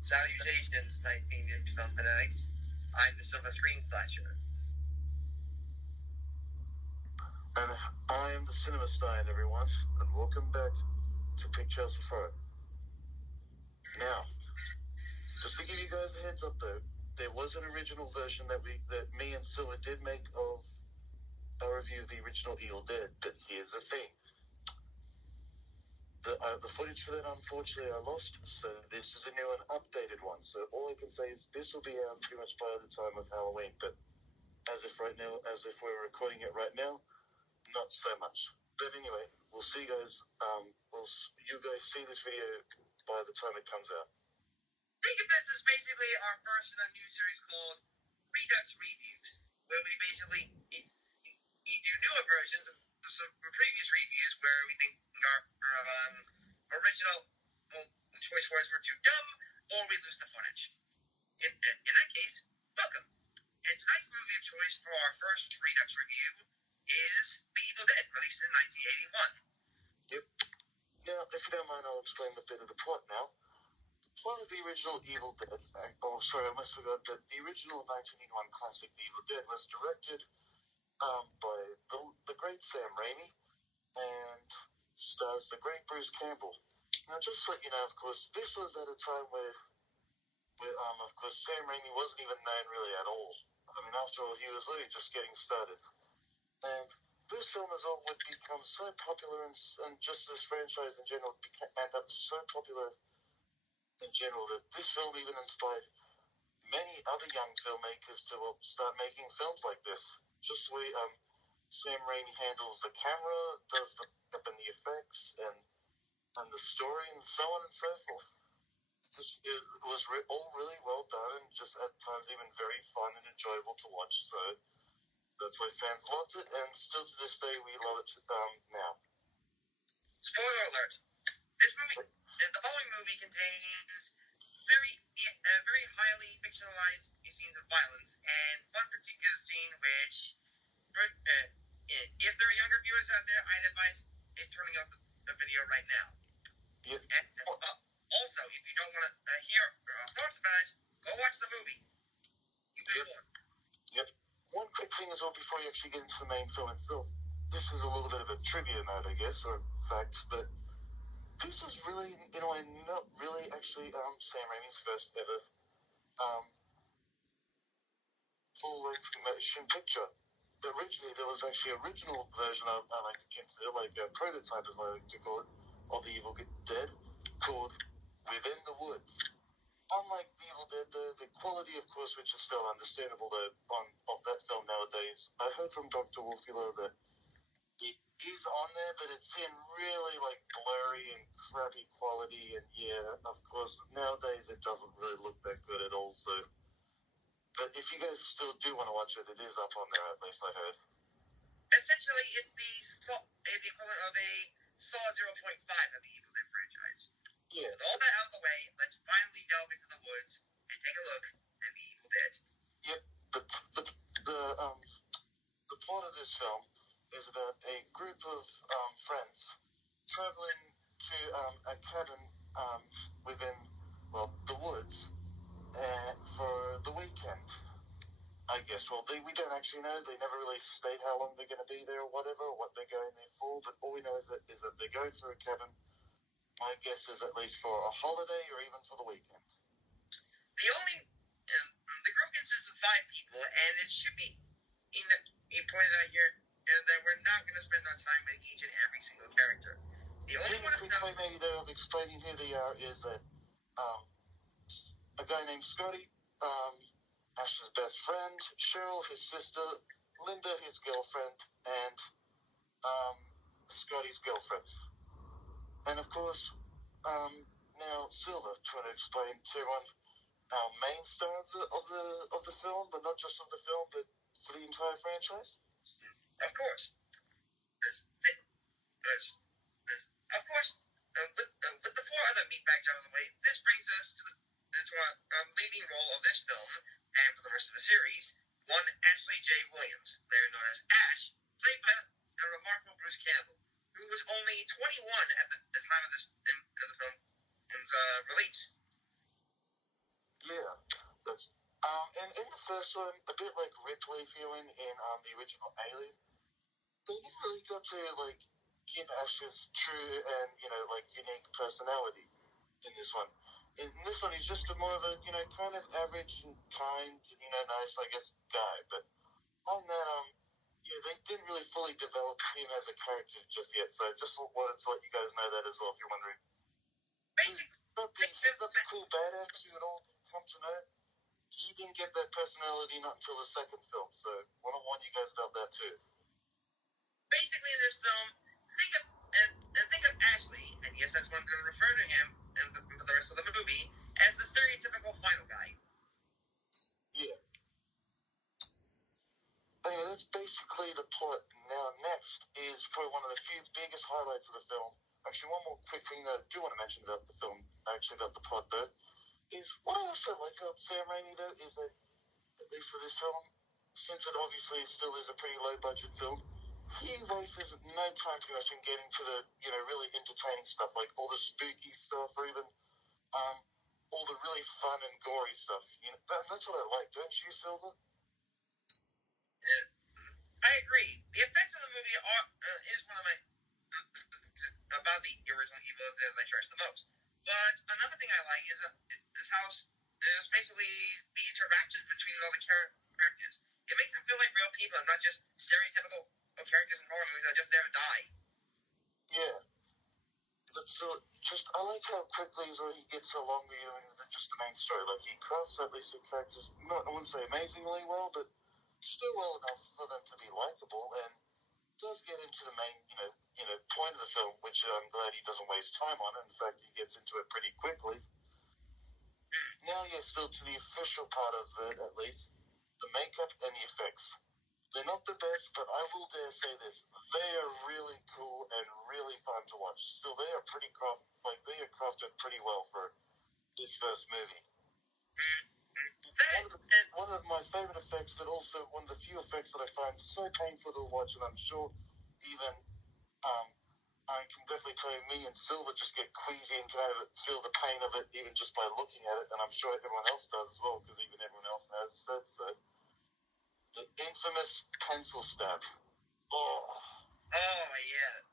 Salutations, my Phoenix Film Fanatics. I'm the Silver Screen Slasher. And I am the Cinema Stein, everyone, and welcome back to Pictures of Horror. Now, just to give you guys a heads up though, there was an original version that me and Silver did make of our review of the original Evil Dead, but here's the thing. The footage for that, unfortunately, I lost, so this is a new and updated one. So all I can say is this will be out pretty much by the time of Halloween, but as if we're recording it right now, not so much. But anyway, we'll see you guys. You guys see this video by the time it comes out. Think of this as basically our first in a new series called Redux Reviews, where we basically do newer versions of some previous reviews where we think our original choice words were too dumb, or we lose the footage. In that case, welcome. And tonight's movie of choice for our first Redux review is The Evil Dead, released in 1981. Yep. Now, if you don't mind, I'll explain a bit of the plot now. The plot of the original Evil Dead, I almost forgot, but the original 1981 classic The Evil Dead was directed by the great Sam Raimi and stars the great Bruce Campbell. Now, just to let you know, of course, this was at a time where of course, Sam Raimi wasn't even known really at all. I mean, after all, he was literally just getting started. And this film as well would become so popular, and just this franchise in general end up so popular in general that this film even inspired many other young filmmakers to start making films like this. Just the way Sam Raimi handles the camera, does the makeup and the effects, and the story, and so on and so forth. It was all really well done, and just at times even very fun and enjoyable to watch. So that's why fans loved it, and still to this day we love it now. Spoiler alert: the following movie contains very highly fictionalized scenes of violence, and one particular scene which, if there are younger viewers out there, I'd advise turning off the video right now. Yep. And also, if you don't want to hear thoughts about it, go watch the movie. Yep. One quick thing as well before you actually get into the main film itself. This is a little bit of a trivia note, I guess, or fact, but this is really, in a way, not really actually Sam Raimi's first ever full-length motion picture. Originally, there was actually an original version I like to consider, like a prototype, as I like to call it, of The Evil Dead, called Within the Woods. Unlike The Evil Dead, the quality, of course, which is still understandable of that film nowadays, I heard from Dr. Wolfula that it is on there, but it's in really blurry and crappy quality, and yeah, of course, nowadays it doesn't really look that good at all, so... But if you guys still do want to watch it, it is up on there, at least I heard. Essentially, it's the equivalent of a Saw 0.5 of the Evil Dead franchise. Yeah. With all that out of the way, let's finally delve into the woods and take a look at the Evil Dead. Yep. The plot of this film is about a group of friends traveling to a cabin within, the woods for the weekend, I guess. Well, we don't actually know. They never really state how long they're going to be there or whatever, or what they're going there for, but all we know is that they're going for a cabin. My guess is at least for a holiday or even for the weekend. The group consists of 5 people, and it should be pointed out here that we're not going to spend our time with each and every single character. The only one way maybe though of explaining who they are is that a guy named Scotty, Ash's best friend, Cheryl, his sister, Linda, his girlfriend, and Scotty's girlfriend. And of course, now Silver trying to explain to everyone our main star of the film, but not just of the film, but for the entire franchise. Of course. With the 4 other meatbags out of the way, this brings us to our leading role of this film, and for the rest of the series, one Ashley J. Williams, later known as Ash, played by the remarkable Bruce Campbell, who was only 21 at the time of the film's release. Yeah, that's and in the first one, a bit like Ripley feeling in the original Alien, they never really got to like give Ash's true and like unique personality in this one. In this one, he's just a more of a kind of average and kind, nice, I guess, guy. But on that, yeah, they didn't really fully develop him as a character just yet. So just wanted to let you guys know that as well, if you're wondering. Basically, He's not the cool badass you would all come to know. He didn't get that personality not until the second film. So want to warn you guys about that too. basically in this film, think of Ashley, and yes, that's what I'm going to refer to him and for the rest of the movie as the stereotypical final guy. Yeah. Anyway, that's basically the plot. Now, next is probably one of the few biggest highlights of the film. Actually, one more quick thing that I do want to mention about the film, actually about the plot though, is what I also like about Sam Raimi though is that, at least for this film, since it obviously still is a pretty low budget film, he wastes no time pretty much in getting to the really entertaining stuff, like all the spooky stuff, or even all the really fun and gory stuff. That's what I like, don't you, Silver? I agree. The effects of the movie is one of my about the original Evil Dead that I cherish the most. But another thing I like is how is basically the interactions between all the characters. It makes them feel like real people and not just stereotypical characters in horror movies that are just there to die. Yeah. But so, I like how quickly he gets along with just the main story. Like, he crafts at least the characters, I wouldn't say amazingly well, but still well enough for them to be likable, and does get into the main, point of the film, which I'm glad he doesn't waste time on. In fact, he gets into it pretty quickly. Now you're still to the official part of it, at least. The makeup and the effects. They're not the best, but I will dare say this. They are really cool and really fun to watch. Still, they are crafted pretty well for this first movie. One of my favorite effects, but also one of the few effects that I find so painful to watch, and I'm sure even I can definitely tell you, me and Silver just get queasy and kind of feel the pain of it even just by looking at it, and I'm sure everyone else does as well, because even everyone else has said so. The infamous pencil stab. Oh yeah.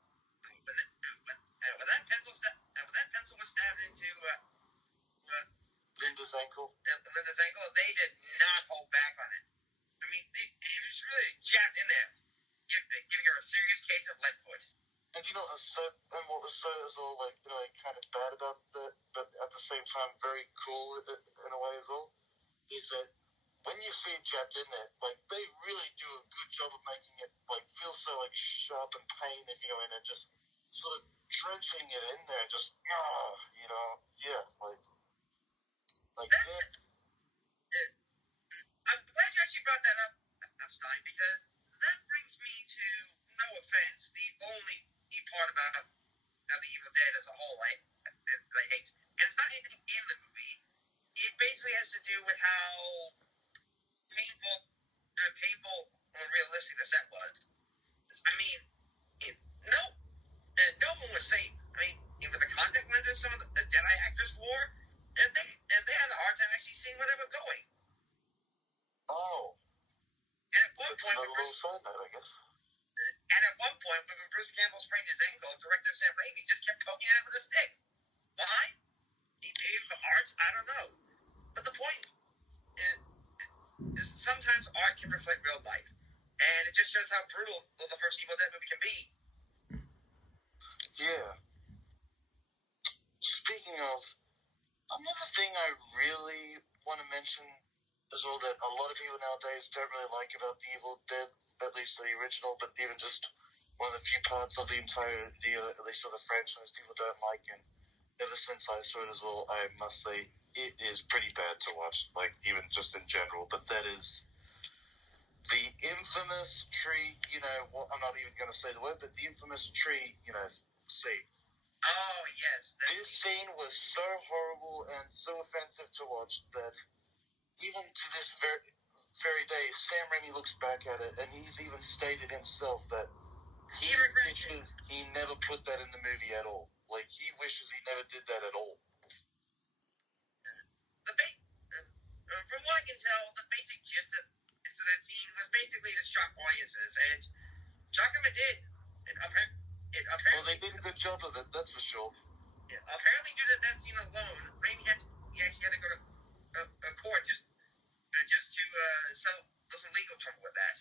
When that pencil was stabbed into Linda's ankle, they did not hold back on it. I mean, he was really jabbed in there, giving her a serious case of lead foot. And what was so as well, kind of bad about that, but at the same time very cool in a way as well, is that when you see it jabbed in there, like, they really do a good job of making it feel so sharp and pain, and it just sort of drenching it in there, just yeah, I'm glad you actually brought that up, Epstein, because that brings me to, no offense, the only part about the Evil Dead as a whole that I hate. And it's not anything in the movie. It basically has to do with how painful and realistic the set was. I mean, no one was safe. I mean, with the contact lenses some of the Jedi actors wore, and they had a hard time actually seeing where they were going. Oh. And at one point, when Bruce Campbell sprained his ankle, director Sam Raimi just kept poking at it with a stick. Why? He paid for art? I don't know. But the point is sometimes art can reflect real life. And it just shows how brutal the first Evil Dead movie can be. Yeah. Speaking of, another thing I really want to mention as well that a lot of people nowadays don't really like about the Evil Dead, at least the original, but even just one of the few parts of the entire, at least of the franchise, people don't like, and ever since I saw it as well, I must say, it is pretty bad to watch, even just in general, but that is the infamous tree, I'm not even going to say the word, but the infamous tree, scene. Oh, yes. This scene was so horrible and so offensive to watch that even to this very day, Sam Raimi looks back at it, and he's even stated himself that he wishes he never put that in the movie at all. He wishes he never did that at all. from what I can tell, the basic gist of that scene was basically to shock audiences, and shock them it did. Apparently, well, they did a good job of it, that's for sure. Yeah, apparently, due to that scene alone, Raimi actually had to go to court just to settle some legal trouble with that.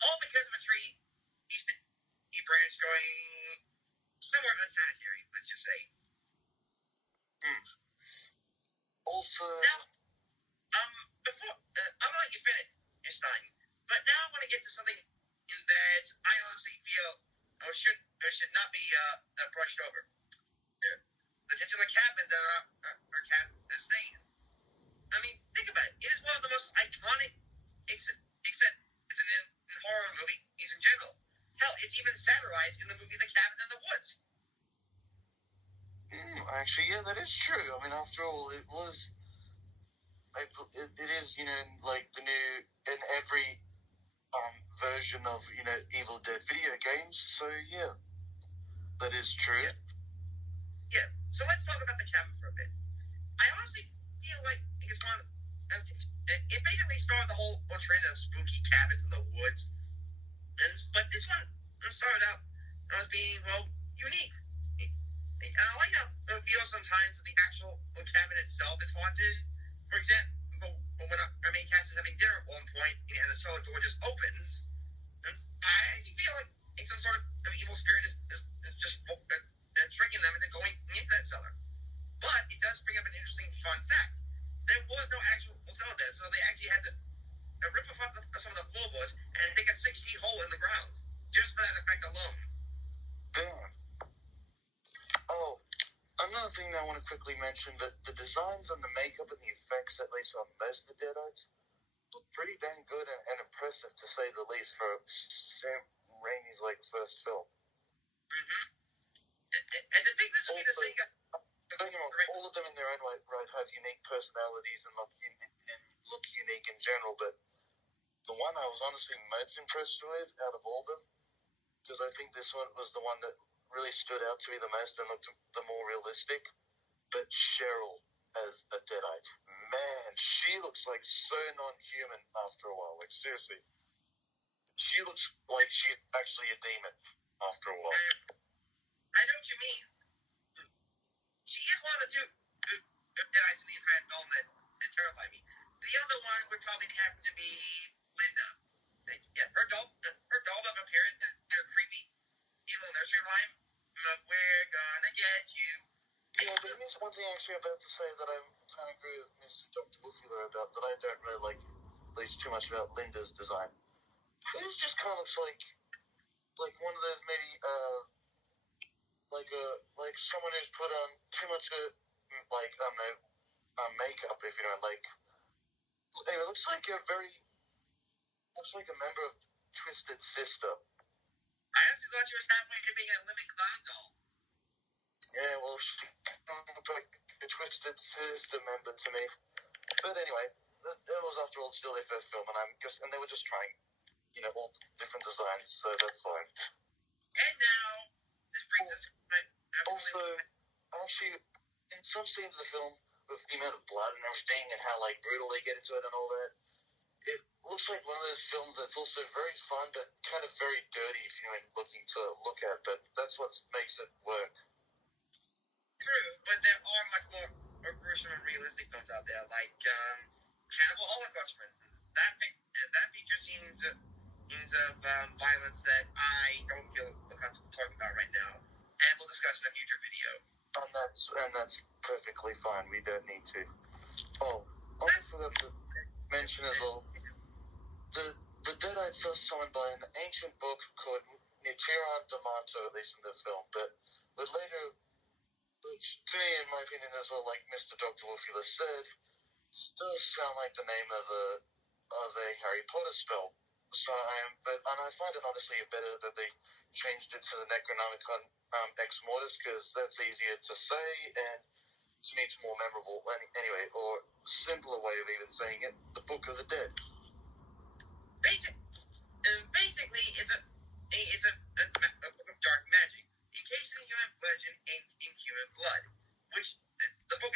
All because of a tree he branched going somewhere unsanitary, let's just say. Also, now, before I'm gonna let you finish, Stein, but now I want to get to something that I honestly feel should not be brushed over. The titular cabin that our cat is staying in. I mean, think about it. It is one of the most iconic, except it's in horror movies in general. Hell, it's even satirized in the movie The Cabin in the Woods. Actually, yeah, that is true. I mean, after all, it was. It is, like the new in every version of Evil Dead video games. So yeah, that is true. Yeah. So let's talk about The Cabin for a bit. I honestly feel like it's one. It basically started the whole trend of spooky cabins in the woods, but this one started out as being unique. And I like how it feels sometimes that the actual cabin itself is haunted. For example, when our main cast is having dinner at one point and the cellar door just opens, and I actually feel like some sort of evil spirit is just tricking them into going into that cellar. But it does bring up an interesting fun fact. There was no actual cellar there, so they actually had to rip apart some of the floorboards and dig a 6 feet hole in the ground just for that effect alone. Damn. Oh, another thing that I want to quickly mention, that the designs and the makeup and the effects, at least on most of the Deadites, look pretty dang good and impressive, to say the least, for Sam Raimi's first film. And to think this would be the same guy. Don't get me wrong, all of them in their own right have unique personalities and look unique in general, but the one I was honestly most impressed with out of all of them, because I think this one was the one that really stood out to me the most and looked the more realistic, but Cheryl as a Deadite. Man, she looks like so non-human after a while. Like, seriously. She looks like she's actually a demon after a while. I know what you mean. She is one of the two Deadites in the entire film that terrify me. The other one would probably have to be Linda. Yeah, her dolled up appearance and her creepy evil nursery rhyme. We're gonna get you. Yeah, there is one thing actually I'm about to say that I kind of agree with Mr. Dr. Wolfula about, that I don't really like at least too much about Linda's design. Hers just kind of looks like one of those maybe like someone who's put on too much makeup, if you know, anyway, looks like a member of Twisted Sister. I honestly thought she was halfway to being a living clown doll. Yeah, well, she looked like a Twisted Sister member to me. But anyway, that was after all still their first film, and they were just trying, all different designs, so that's fine. And now, this brings us. Also, actually, in some scenes of the film, with the amount of blood and everything, and how brutal they get into it and all that, it looks like one of those films that's also very fun, but kind of very dirty if you're looking to look at. But that's what makes it work. True, but there are much more gruesome and realistic films out there, like Cannibal Holocaust, for instance. That features scenes of violence that I don't feel comfortable talking about right now, and we'll discuss in a future video. And that's perfectly fine. We don't need to. Oh, also forgot to mention as well, the Deadites are summoned by an ancient book called Nichiran Damanto, at least in the film, but later, which to me, in my opinion as well, like Mr. Dr. Wolfula said, does sound like the name of a Harry Potter spell. So I find it honestly better that they changed it to the Necronomicon Ex Mortis, because that's easier to say, and to me it's more memorable. Anyway, or simpler way of even saying it, the Book of the Dead. Basically, it's a book of dark magic, encased in human flesh and inked in human blood, which the book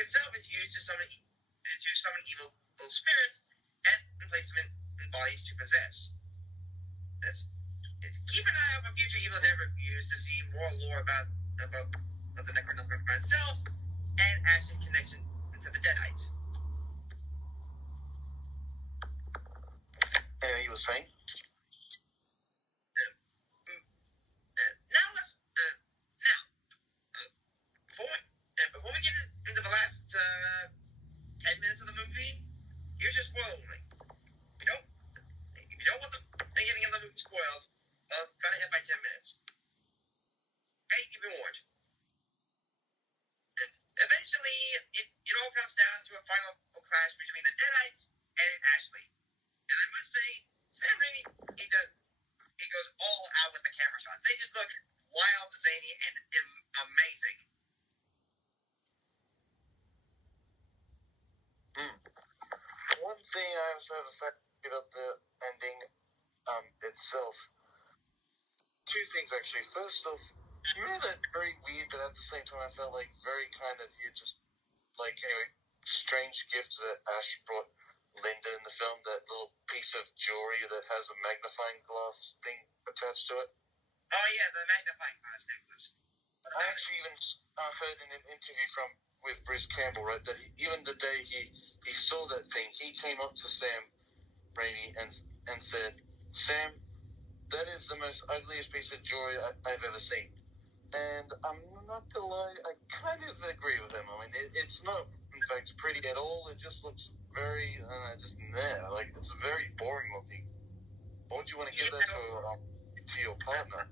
for future Evil Dead reviews to see more lore about the Necronomicon itself and Ash's connection to the Deadites. Anyway, you were saying? Before we get into the last 10 minutes of the movie, here's your spoiler warning. If you don't want the beginning of the movie spoiled, well, gotta hit by 10 minutes. Okay, you've been warned. And eventually, it all comes down to a final clash between the Deadites and Ashley. And I must say, Sam Raimi, he goes all out with the camera shots. They just look wild, zany, and amazing. One thing I also have a fact about the ending itself. Two things, actually. First off, you know that very weird, but at the same time I felt like very kind of, strange gift that Ash brought Linda in the film, that little piece of jewelry that has a magnifying glass thing attached to it. Oh yeah, the magnifying glass necklace. I actually even heard in an interview with Bruce Campbell, right, that even the day he saw that thing, he came up to Sam Raimi and said, "Sam, that is the most ugliest piece of jewelry I've ever seen." And I'm not gonna lie, I kind of agree with him. I mean, it's not, in fact, pretty at all. It just looks very, it's very boring looking. Why would you want to give that to your partner?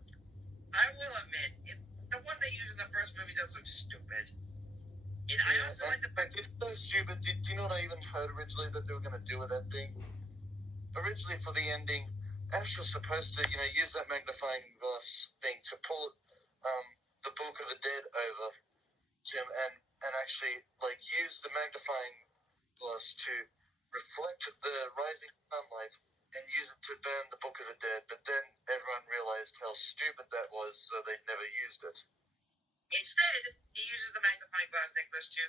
I will admit, the one they used in the first movie does look stupid. And I also like the fact it's so stupid. Do you know what I even heard originally that they were going to do with that thing? Originally, for the ending, Ash was supposed to, use that magnifying glass thing to pull the Book of the Dead over to him and actually, use the magnifying glass to reflect the rising sunlight and use it to burn the Book of the Dead. But then everyone realized how stupid that was, so they never used it. Instead, he uses the magnifying glass necklace to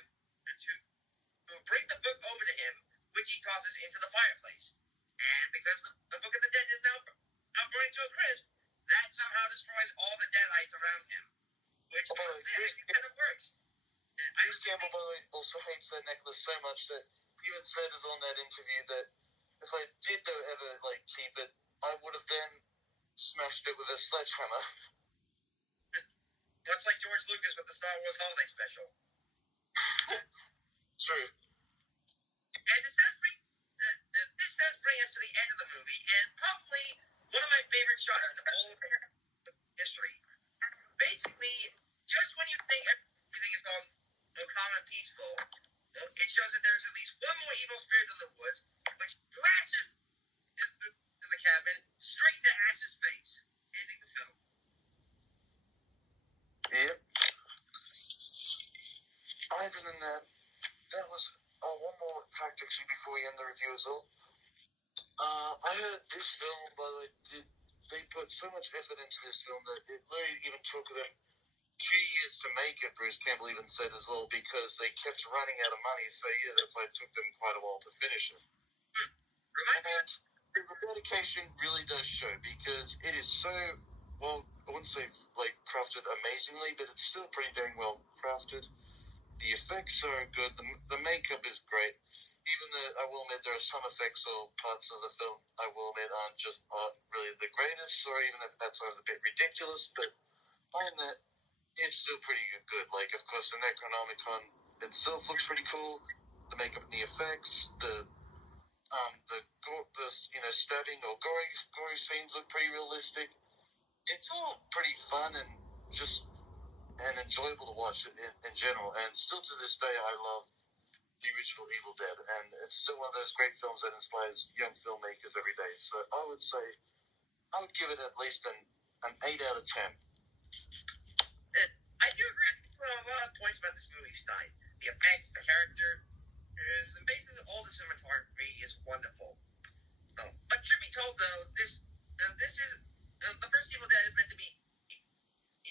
bring the book over to him, which he tosses into the fireplace. And because the Book of the Dead is now burning to a crisp, that somehow destroys all the Deadites around him. Which honestly, I think kind of works. Bruce Campbell, by the way, also hates that necklace so much that he even said on that interview that if I did ever keep it, I would have then smashed it with a sledgehammer. Much like George Lucas with the Star Wars Holiday Special. True. And this does bring us to the end of the movie, and probably one of my favorite shots in all of history. Basically, just when you think everything is all calm and peaceful, it shows that there's at least one more evil spirit in the woods, which crashes into the cabin straight into Ash's face, ending the film. Yep. Other than that, that was one more fact actually before we end the review as well. I heard this film, by the way, they put so much effort into this film that it literally even took them 2 years to make it, Bruce Campbell even said as well, because they kept running out of money, so yeah, that's why it took them quite a while to finish it. And the dedication really does show, because it is so, well, I wouldn't say crafted amazingly, but it's still pretty dang well crafted. The effects are good, the makeup is great. Even though I will admit there are some effects or parts of the film I will admit aren't really the greatest, or even if that sounds a bit ridiculous, but on that, it's still pretty good. Of course, the Necronomicon itself looks pretty cool. The makeup and the effects, the stabbing or gory scenes look pretty realistic. It's all pretty fun and enjoyable to watch in general. And still to this day, I love the original Evil Dead, and it's still one of those great films that inspires young filmmakers every day. So I would say I would give it at least an 8 out of 10. I do agree with a lot of points about this movie, Stein. The effects, the character, and basically all the cinematography is wonderful. But truth be told, though, this is the first Evil Dead is meant to be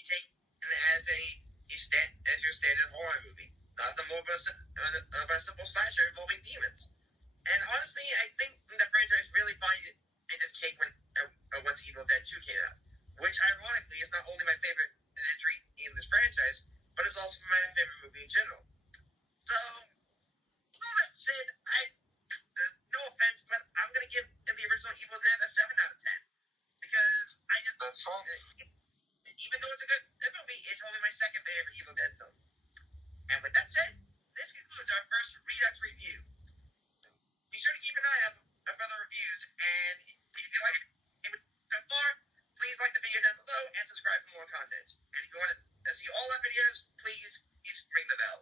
taken as your standard horror movie, nothing more but a simple slasher involving demons. And honestly, I think the franchise really found its cake once Evil Dead 2 came out. which ironically is not only my favorite entry in this franchise, but is also my favorite movie in general. So, all that said, no offense, but I'm going to give the original Evil Dead a 7 out of 10. Because That's fine. Even though it's a good movie, it's only my second favorite Evil Dead film. And with that said, this concludes our first Redux review. Be sure to keep an eye out for other reviews, and if you like it so far, please like the video down below and subscribe for more content. And if you want to see all our videos, please ring the bell.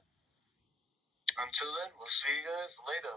Until then, we'll see you guys later.